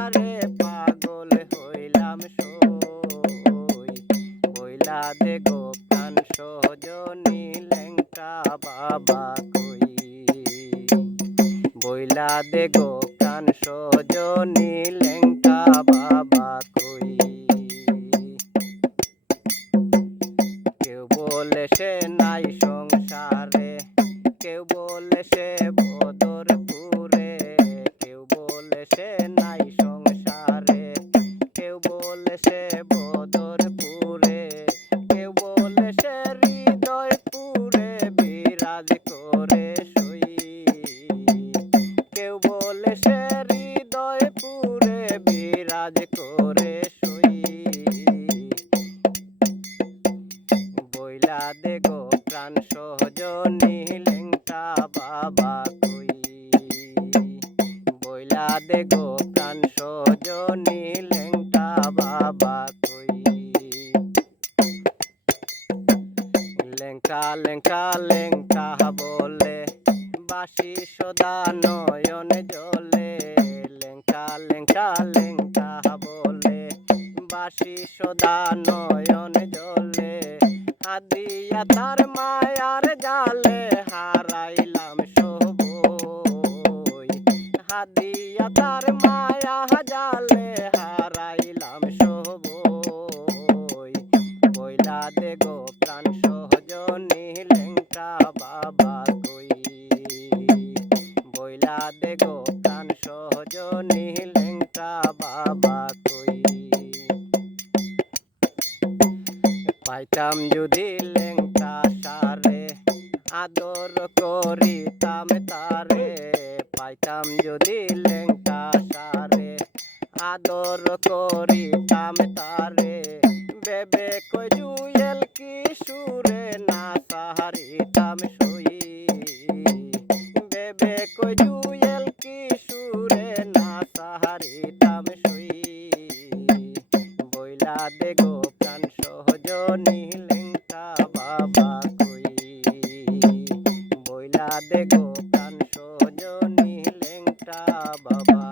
সংসারে পাগল হইলাম সই। বইলা দে প্রাণ সজনী লেঙ্কা বাবা কই। বইলা দে প্রাণ সজনী লেঙ্কা বাবা কই। কেউ বলে সে নাই সংসারে, কেউ বলে সে বদরপুরে, কেউ বলে সে বিরাজ করে সই কেউ বলে সে হৃদয়পুরে বিরাজ করে সই বইলা দে গো প্রাণ সহজনী লেঙ্কা বাবা কই বইলা দে গো প্রাণ সহজনী লেঙ্কা বাবা লেঙ্কা লেঙ্কা লেঙ্কা বলে? বাসি সদা নয়ন জলে লেঙ্কা লেঙ্কা লেঙ্কা বলে? বাসি সদা নয়ন জলে হাদিয়া তার মায়ার জালে হারাইলাম সবই হাদিয়া তার মায়া জালে হারাইলাম সবই বইলা দে গো প্রাণ প্রাণ সহজনী লেঙ্কা বাবা কই। পাইতাম যদি লেঙ্কা সারে, আদর করিতাম তারে। পাইতাম যদি লেঙ্কা সারে, আদর করিতাম তারে। বেবে কই জুয়েল কি সুরে যাইবে গো প্রাণ সহজনী লেংটা বাবা কই? বইলা দে গো প্রাণ সহজনী লেংটা বাবা